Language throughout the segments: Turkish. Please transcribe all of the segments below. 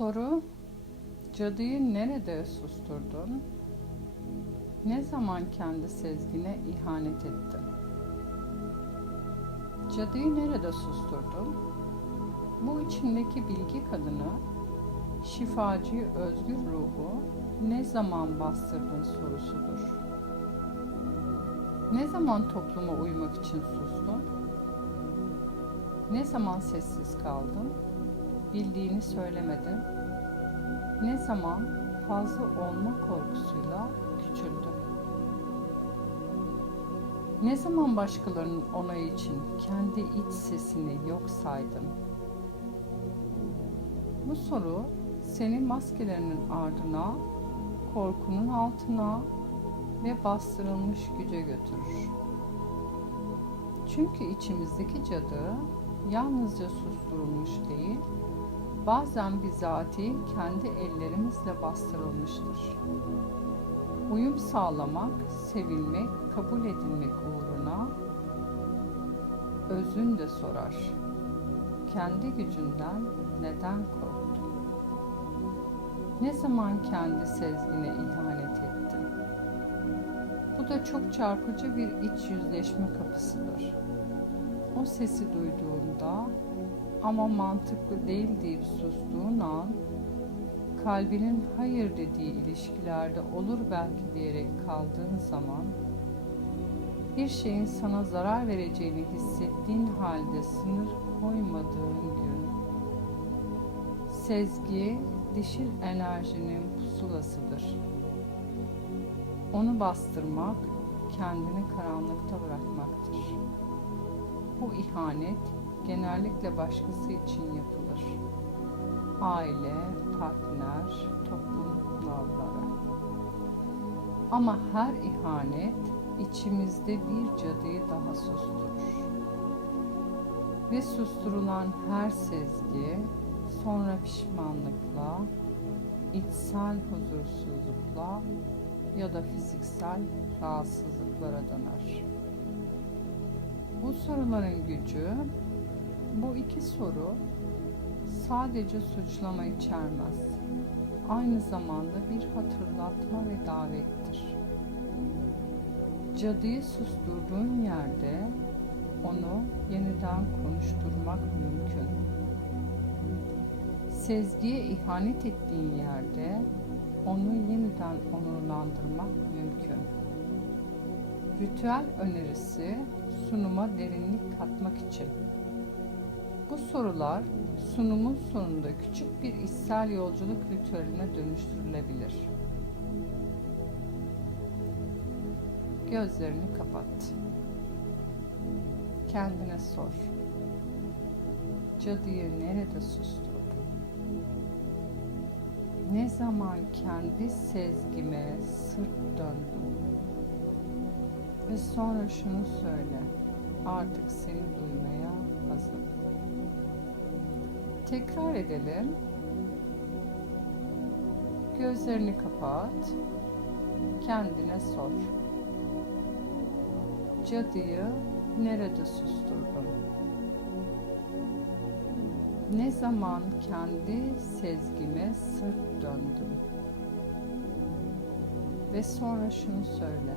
Soru Cadıyı nerede susturdun? Ne zaman kendi sezgine ihanet ettin? Cadıyı nerede susturdun? Bu içindeki bilgi kadını, şifacı özgür ruhu ne zaman bastırdın sorusudur. Ne zaman topluma uymak için sustun? Ne zaman sessiz kaldın? Bildiğini söylemedin. Ne zaman fazla olma korkusuyla küçüldün? Ne zaman başkalarının onayı için kendi iç sesini yok saydın? Bu soru seni maskelerinin ardına, korkunun altına ve bastırılmış güce götürür. Çünkü içimizdeki cadı yalnızca susturulmuş değil, bazen bizatihi kendi ellerimizle bastırılmıştır. Uyum sağlamak, sevilmek, kabul edilmek uğruna özün de sorar. Kendi gücünden neden korktun? Ne zaman kendi sezgine ihanet ettin? Bu da çok çarpıcı bir iç yüzleşme kapısıdır. O sesi duyduğunda ama mantıklı değil deyip sustuğun an kalbinin hayır dediği ilişkilerde olur belki diyerek kaldığın zaman bir şeyin sana zarar vereceğini hissettiğin halde sınır koymadığın gün sezgi dişil enerjinin pusulasıdır. Onu bastırmak kendini karanlıkta bırakmaktır. Bu ihanet genellikle başkası için yapılır. Aile, partner, toplum nalları. Ama her ihanet içimizde bir cadıyı daha susturur. Ve susturulan her sezgi sonra pişmanlıkla, içsel huzursuzlukla ya da fiziksel rahatsızlıklara döner. Bu soruların gücü, bu iki soru sadece suçlama içermez. Aynı zamanda bir hatırlatma ve davettir. Cadıyı susturduğun yerde onu yeniden konuşturmak mümkün. Sezgiye ihanet ettiğin yerde onu yeniden onurlandırmak mümkün. Ritüel önerisi sunuma derinlik katmak için. Bu sorular sunumun sonunda küçük bir içsel yolculuk ritüeline dönüştürülebilir. Gözlerini kapat. Kendine sor. Cadıyı nerede susturdun? Ne zaman kendi sezgime sırt döndüm? Ve sonra şunu söyle. Artık seni duymaya hazırım. Tekrar edelim. Gözlerini kapat. Kendine sor. Cadıyı nerede susturdun? Ne zaman kendi sezgime sırt döndüm? Ve sonra şunu söyle.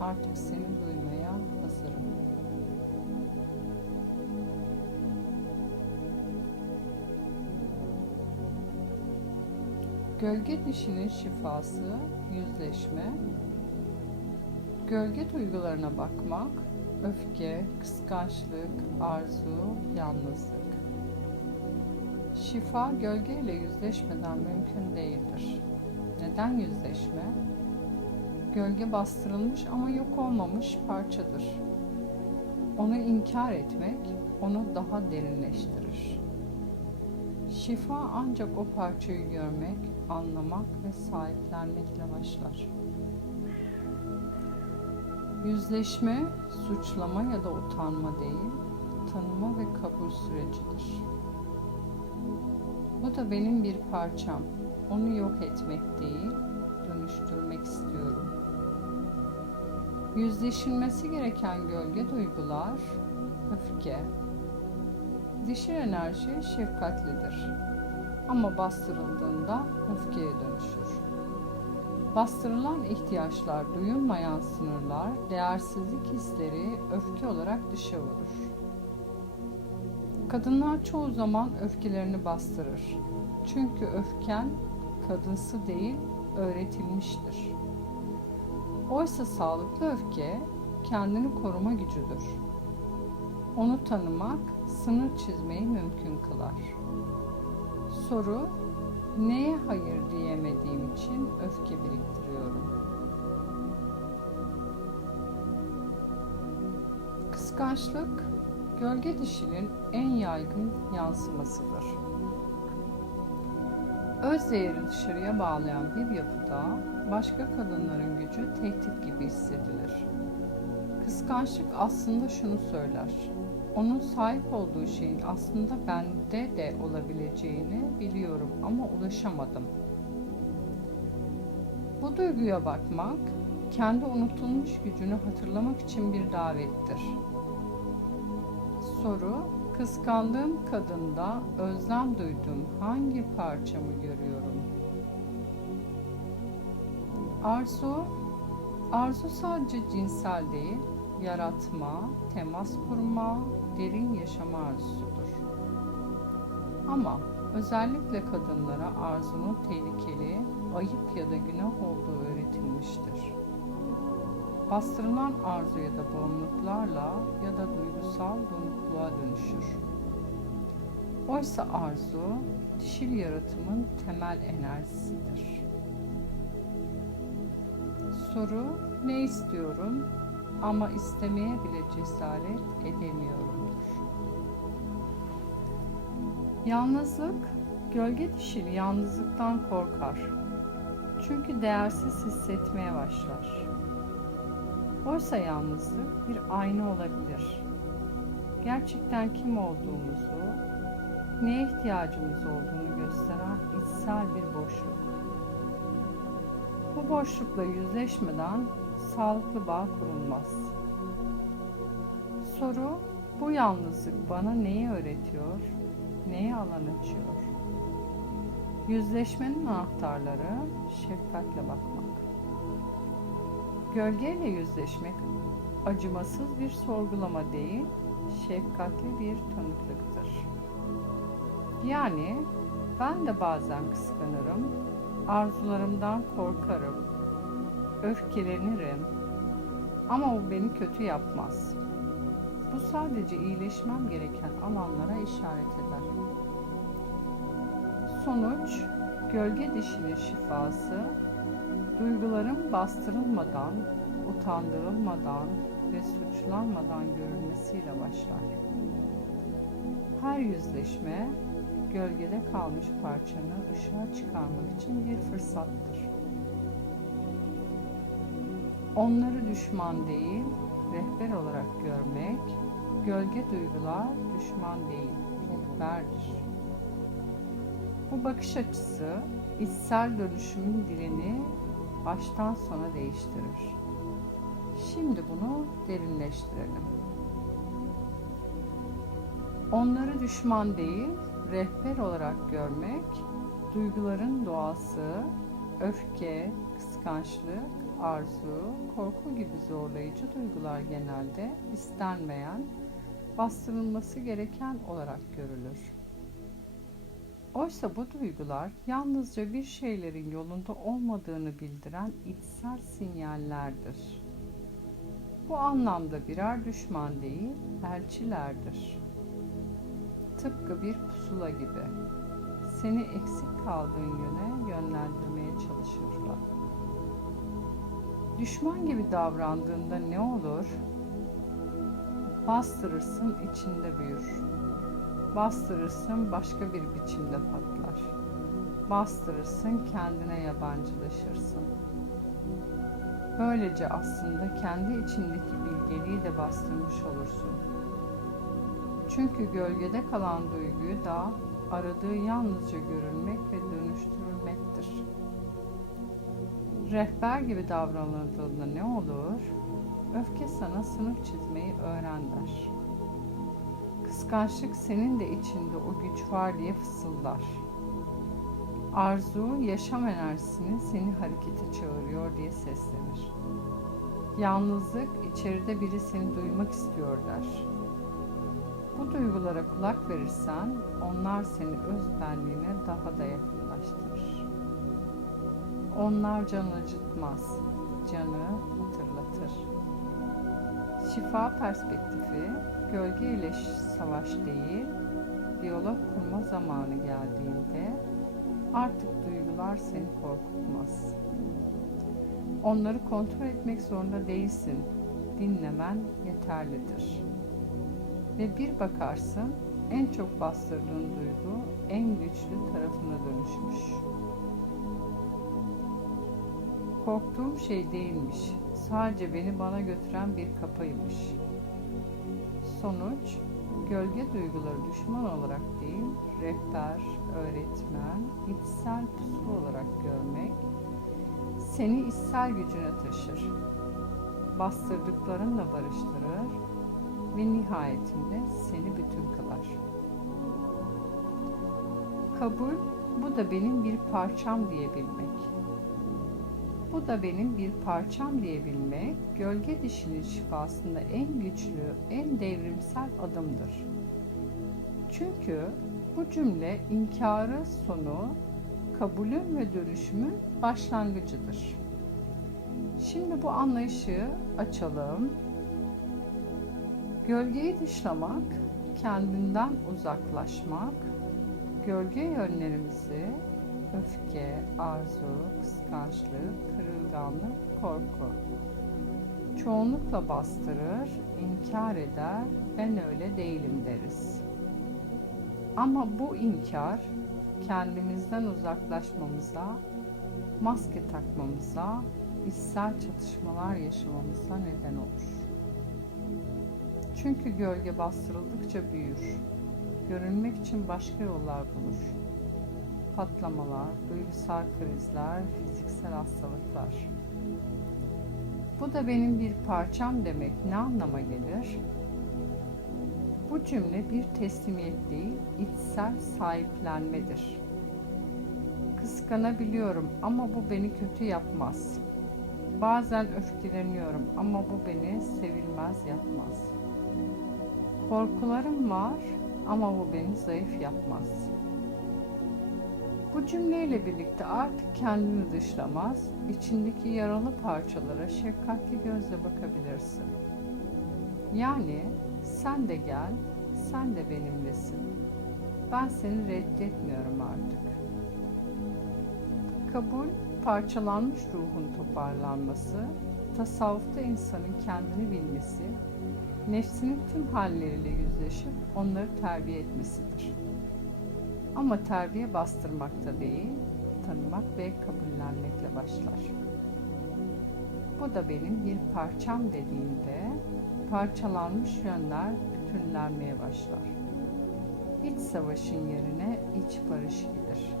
Artık seni duymaya hazırım. Gölge dişinin şifası, yüzleşme, gölge duygularına bakmak, öfke, kıskançlık, arzu, yalnızlık. Şifa gölgeyle yüzleşmeden mümkün değildir. Neden yüzleşme? Gölge bastırılmış ama yok olmamış parçadır. Onu inkar etmek onu daha derinleştirir. Şifa ancak o parçayı görmek, anlamak ve sahiplenmekle başlar. Yüzleşme, suçlama ya da utanma değil, tanıma ve kabul sürecidir. Bu da benim bir parçam. Onu yok etmek değil, dönüştürmek istiyorum. Yüzleşilmesi gereken gölge duygular, öfke, dişil enerji şefkatlidir. Ama bastırıldığında öfkeye dönüşür. Bastırılan ihtiyaçlar, duyulmayan sınırlar, değersizlik hisleri öfke olarak dışa vurur. Kadınlar çoğu zaman öfkelerini bastırır. Çünkü öfken kadınsı değil, öğretilmiştir. Oysa sağlıklı öfke kendini koruma gücüdür. Onu tanımak sınır çizmeyi mümkün kılar. Soru Neye hayır diyemediğim için öfke biriktiriyorum? Kıskançlık, gölge dişinin en yaygın yansımasıdır. Öz değeri dışarıya bağlayan bir yapıda başka kadınların gücü tehdit gibi hissedilir. Kıskançlık aslında şunu söyler. Onun sahip olduğu şeyin aslında bende de olabileceğini biliyorum ama ulaşamadım. Bu duyguya bakmak, kendi unutulmuş gücünü hatırlamak için bir davettir. Soru, kıskandığım kadında özlem duyduğum hangi parçamı görüyorum? Arzu, arzu sadece cinsel değil, yaratma, temas kurma, derin yaşama arzusudur. Ama özellikle kadınlara arzunun tehlikeli, ayıp ya da günah olduğu öğretilmiştir. Bastırılan arzu ya da bağımlılıklarla ya da duygusal donukluğa dönüşür. Oysa arzu, dişil yaratımın temel enerjisidir. Soru, ne istiyorum ama istemeye bile cesaret edemiyorumdur. Yalnızlık, gölge dişil yalnızlıktan korkar. Çünkü değersiz hissetmeye başlar. Oysa yalnızlık bir ayna olabilir. Gerçekten kim olduğumuzu, neye ihtiyacımız olduğunu gösteren içsel bir boşluk. Bu boşlukla yüzleşmeden sağlıklı bağ kurulmaz. Soru, bu yalnızlık bana neyi öğretiyor, neye alan açıyor? Yüzleşmenin anahtarları şefkatle bakmak. Gölgeyle yüzleşmek acımasız bir sorgulama değil, şefkatli bir tanıklıktır. Yani ben de bazen kıskanırım, arzularımdan korkarım, öfkelenirim ama o beni kötü yapmaz. Bu sadece iyileşmem gereken alanlara işaret eder. Sonuç, gölge dişinin şifası, duyguların bastırılmadan, utandırılmadan ve suçlanmadan görülmesiyle başlar. Her yüzleşme, gölgede kalmış parçanı ışığa çıkarmak için bir fırsattır. Onları düşman değil, rehber olarak görmek, gölge duygular düşman değil, rehberdir. Bu bakış açısı içsel dönüşümün dilini baştan sona değiştirir. Şimdi bunu derinleştirelim. Onları düşman değil, rehber olarak görmek, duyguların doğası, öfke, kıskançlık, arzu, korku gibi zorlayıcı duygular genelde istenmeyen, bastırılması gereken olarak görülür. Oysa bu duygular yalnızca bir şeylerin yolunda olmadığını bildiren içsel sinyallerdir. Bu anlamda birer düşman değil, elçilerdir. Tıpkı bir pusula gibi seni eksik kaldığın yöne yönlendirmeye çalışırlar. Düşman gibi davrandığında ne olur? Bastırırsın içinde büyür. Bastırırsın başka bir biçimde patlar. Bastırırsın kendine yabancılaşırsın. Böylece aslında kendi içindeki bilgeliği de bastırmış olursun. Çünkü gölgede kalan duyguyu da aradığı yalnızca görülmek ve dönüştürülmektir. Rehber gibi davranıldığında ne olur? Öfke sana sınıf çizmeyi öğren der. Kıskançlık senin de içinde o güç var diye fısıldar. Arzu, yaşam enerjisini seni harekete çağırıyor diye seslenir. Yalnızlık, içeride biri seni duymak istiyor der. Bu duygulara kulak verirsen onlar seni öz benliğine daha da yakınlaştırır. Onlar canı acıtmaz, canı hatırlatır. Şifa perspektifi gölge ile savaş değil, diyalog kurma zamanı geldiğinde artık duygular seni korkutmaz. Onları kontrol etmek zorunda değilsin. Dinlemen yeterlidir. Ve bir bakarsın en çok bastırdığın duygu en güçlü tarafına dönüşmüş. Korktuğum şey değilmiş. Sadece beni bana götüren bir kapıymış. Sonuç, gölge duyguları düşman olarak değil, rehber, öğretmen, içsel pusulu olarak görmek, seni içsel gücüne taşır. Bastırdıklarınla barıştırır ve nihayetinde seni bütün kılar. Kabul, bu da benim bir parçam diyebilmek. Bu da benim bir parçam diyebilmek, gölge dişinin şifasında en güçlü, en devrimsel adımdır. Çünkü bu cümle inkarı sonu, kabulün ve dönüşümün başlangıcıdır. Şimdi bu anlayışı açalım. Gölgeyi dışlamak, kendinden uzaklaşmak, gölge yönlerimizi öfke, arzu, kıskançlık, kırılganlık, korku çoğunlukla bastırır, inkar eder, ben öyle değilim deriz. Ama bu inkar kendimizden uzaklaşmamıza, maske takmamıza, içsel çatışmalar yaşamamıza neden olur. Çünkü gölge bastırıldıkça büyür. Görünmek için başka yollar bulur. Patlamalar, duygusal krizler, fiziksel hastalıklar. Bu da benim bir parçam demek ne anlama gelir? Bu cümle bir teslimiyet değil, içsel sahiplenmedir. Kıskanabiliyorum ama bu beni kötü yapmaz. Bazen öfkeleniyorum ama bu beni sevilmez yapmaz. Korkularım var ama bu beni zayıf yapmaz. Bu cümleyle birlikte artık kendini dışlamaz, içindeki yaralı parçalara şefkatli gözle bakabilirsin. Yani sen de gel, sen de benimlesin. Ben seni reddetmiyorum artık. Kabul, parçalanmış ruhun toparlanması, tasavvufta insanın kendini bilmesi, nefsinin tüm halleriyle yüzleşip onları terbiye etmesidir. Ama terbiye bastırmakta değil, tanımak ve kabullenmekle başlar. Bu da benim bir parçam dediğinde parçalanmış yönler bütünlenmeye başlar. İç savaşın yerine iç barış gelir.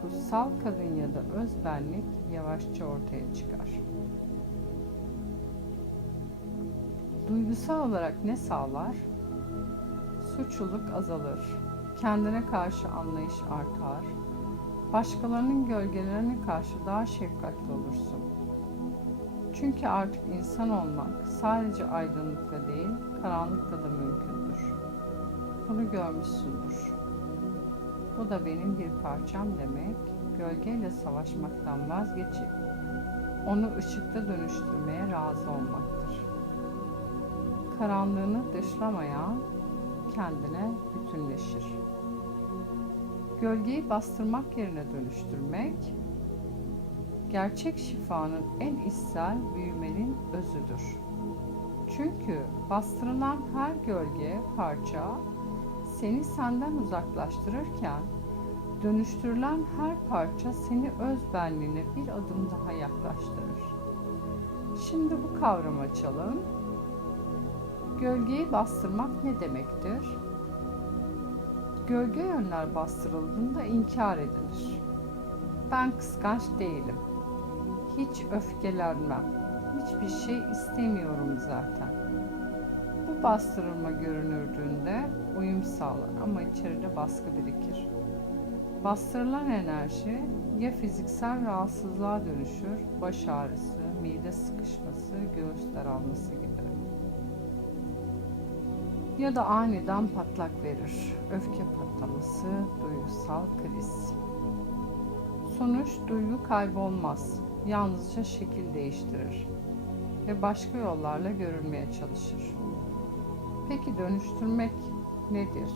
Kutsal kadın ya da özbenlik yavaşça ortaya çıkar. Duygusal olarak ne sağlar? Suçluluk azalır, kendine karşı anlayış artar, başkalarının gölgelerine karşı daha şefkatli olursun. Çünkü artık insan olmak sadece aydınlıkla değil, karanlıkla da mümkündür. Bunu görmüşsündür. Bu da benim bir parçam demek, gölgeyle savaşmaktan vazgeçip onu ışıkta dönüştürmeye razı olmaktır. Karanlığını dışlamayan kendine bütünleşir. Gölgeyi bastırmak yerine dönüştürmek, gerçek şifanın en içsel büyümenin özüdür. Çünkü bastırılan her gölge parça seni senden uzaklaştırırken dönüştürülen her parça seni öz benliğine bir adım daha yaklaştırır. Şimdi bu kavramı açalım. Gölgeyi bastırmak ne demektir? Gölge yönler bastırıldığında inkar edilir. Ben kıskanç değilim. Hiç öfkelenmem. Hiçbir şey istemiyorum zaten. Bu bastırılma görünürdüğünde uyum sağlar ama içeride baskı birikir. Bastırılan enerji ya fiziksel rahatsızlığa dönüşür, baş ağrısı, mide sıkışması, göğüs daralması gibi. Ya da aniden patlak verir, öfke patlaması, duygusal kriz. Sonuç duygu kaybolmaz, yalnızca şekil değiştirir ve başka yollarla görülmeye çalışır. Peki dönüştürmek nedir?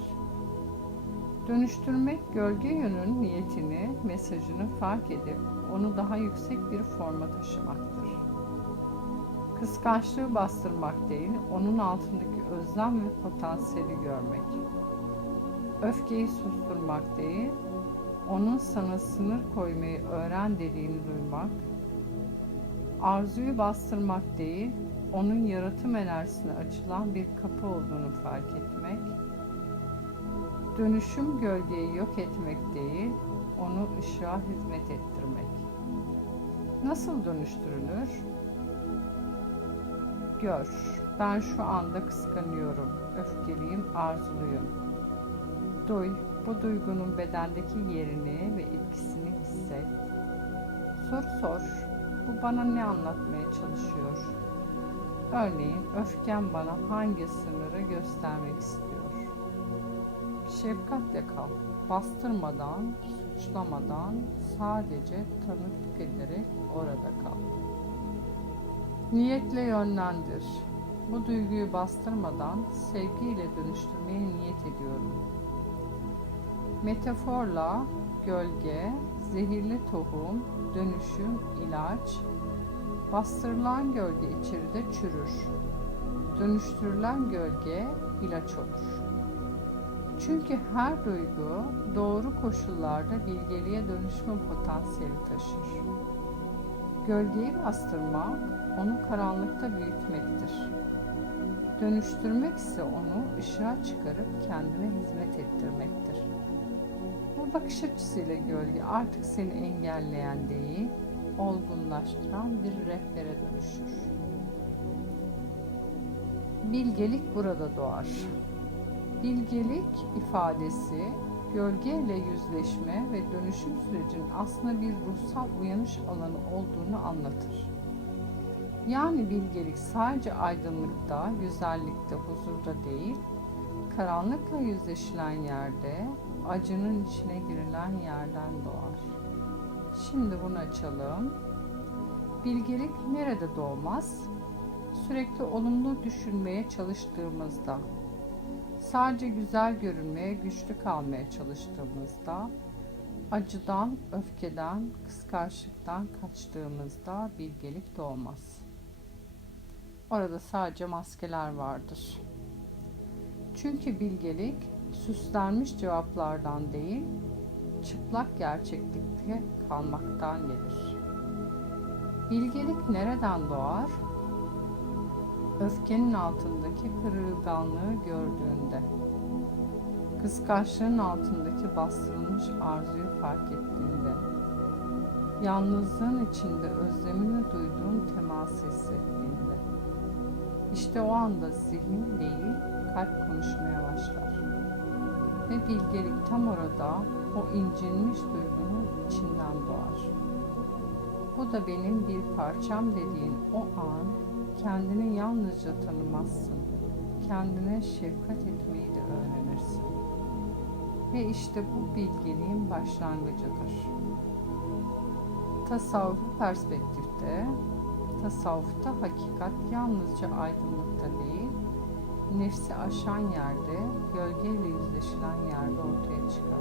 Dönüştürmek gölge yönün niyetini, mesajını fark edip onu daha yüksek bir forma taşımaktır. Kıskançlığı bastırmak değil, onun altındaki özlem ve potansiyeli görmek. Öfkeyi susturmak değil, onun sana sınır koymayı öğren dediğini duymak. Arzuyu bastırmak değil, onun yaratım enerjisine açılan bir kapı olduğunu fark etmek Dönüşüm gölgeyi yok etmek değil, onu ışığa hizmet ettirmek. Nasıl dönüştürülür? Gör, ben şu anda kıskanıyorum, öfkeliyim, arzuluyum. Duy, bu duygunun bedendeki yerini ve etkisini hisset. Soru sor, bu bana ne anlatmaya çalışıyor? Örneğin öfkem bana hangi sınırı göstermek istiyor? Şefkatle kal. Bastırmadan, suçlamadan sadece tanıklık ederek orada kal. Niyetle yönlendir. Bu duyguyu bastırmadan sevgiyle dönüştürmeye niyet ediyorum. Metaforla gölge, zehirli tohum, dönüşüm, ilaç, bastırılan gölge içeride çürür. Dönüştürülen gölge ilaç olur. Çünkü her duygu doğru koşullarda bilgeliğe dönüşme potansiyeli taşır. Gölgeyi bastırmak, onu karanlıkta büyütmektir. Dönüştürmek ise onu ışığa çıkarıp kendine hizmet ettirmektir. Bu bakış açısıyla gölge artık seni engelleyen değil, olgunlaştıran bir rehbere dönüşür. Bilgelik burada doğar. Bilgelik ifadesi gölgeyle yüzleşme ve dönüşüm sürecinin aslında bir ruhsal uyanış alanı olduğunu anlatır. Yani bilgelik sadece aydınlıkta, güzellikte, huzurda değil, karanlıkla yüzleşilen yerde, acının içine girilen yerden doğar. Şimdi bunu açalım. Bilgelik nerede doğmaz? Sürekli olumlu düşünmeye çalıştığımızda, Sadece güzel görünmeye, güçlü kalmaya çalıştığımızda, acıdan, öfkeden, kıskançlıktan kaçtığımızda bilgelik doğmaz. Orada sadece maskeler vardır. Çünkü bilgelik süslenmiş cevaplardan değil, çıplak gerçeklikte kalmaktan gelir. Bilgelik nereden doğar? Öfkenin altındaki kırılganlığı gördüğünde, kıskançlığın altındaki bastırılmış arzuyu fark ettiğinde, yalnızlığın içinde özlemini duyduğun temas hissettiğinde, işte o anda zihin değil, kalp konuşmaya başlar. Ve bilgelik tam orada o incinmiş duygunun içinden doğar. Bu da benim bir parçam dediğin o an kendini yalnızca tanımazsın. Kendine şefkat etmeyi de öğrenirsin. Ve işte bu bilgeliğin başlangıcıdır. Tasavvufi perspektifte, tasavvufta hakikat yalnızca aydınlıkta değil, nefsi aşan yerde, gölgeyle yüzleşilen yerde ortaya çıkar.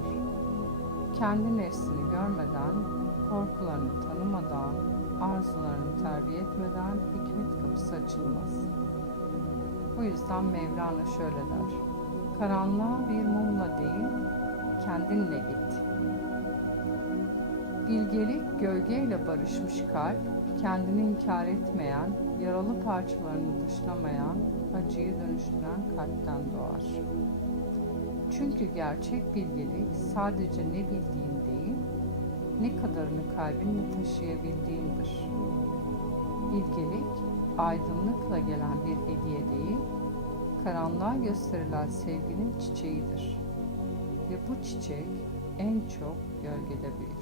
Kendi nefsini görmeden, korkularını tanımadan, arzularını terbiye etmeden hikmet kapısı açılmaz. Bu yüzden Mevlana şöyle der. Karanlığa bir mumla değil, kendinle git. Bilgelik gölgeyle barışmış kalp, kendini inkar etmeyen, yaralı parçalarını dışlamayan, acıyı dönüştüren kalpten doğar. Çünkü gerçek bilgelik sadece ne bildiğin değil, ne kadarını kalbinle taşıyabildiğindir. Bilgelik, aydınlıkla gelen bir hediye değil, karanlığa gösterilen sevginin çiçeğidir. Ve bu çiçek en çok gölgede büyür.